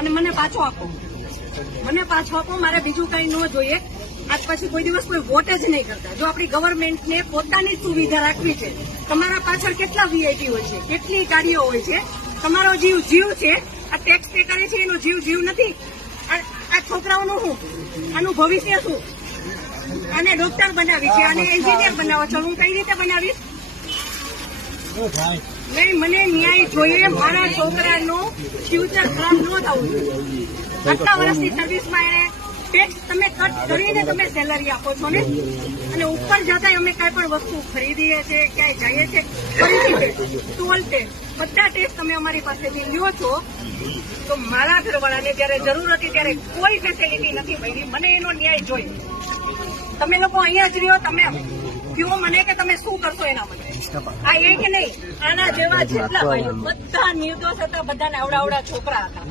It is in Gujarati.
અને મને પાછો આપો, મારે બીજું કઈ ન જોઈએ. આજ પછી કોઈ દિવસ કોઈ વોટ જ નહીં કરતા. જો આપણી ગવર્મેન્ટને પોતાની સુવિધા રાખવી છે, તમારા પાછળ કેટલા વીઆઈપી હોય છે, કેટલી ગાડીઓ હોય છે, તમારો જીવ છે. આ ટેક્સ પે કરે છે એનો જીવ નથી. આ છોકરાઓનું શું, આનું ભવિષ્ય શું? આને ડોક્ટર બનાવી છે, આને એન્જિનિયર બનાવો છો, હું કઈ રીતે બનાવીશ? નહીં, મને ન્યાય જોઈએ. મારા છોકરાનું ફ્યુચર ખરાબ ન થવું જોઈએ. આટલા વર્ષની સર્વિસમાં એને ટેક્સ તમે કટ કરીને તમે સેલરી આપો છો ને, અને ઉપર જતા અમે કઈ પણ વસ્તુ ખરીદીએ છીએ, ક્યાંય જઈએ છીએ, ખરીદી ટોલ ટેક્સ બધા ટેક્સ તમે અમારી પાસેથી લ્યો છો. તો મારા ઘરવાળાને જયારે જરૂર હતી ત્યારે કોઈ ફેસિલિટી નથી મળી. મને એનો ન્યાય જોઈએ. તમે લોકો અહીંયા જ રહ્યો, તમે કહો મને કે તમે શું કરશો એના માટે. આ એક નહીં, આના જેવા જેટલા ભાઈઓ બધા નિર્દોષ હતા, બધાને અવડા છોકરા હતા.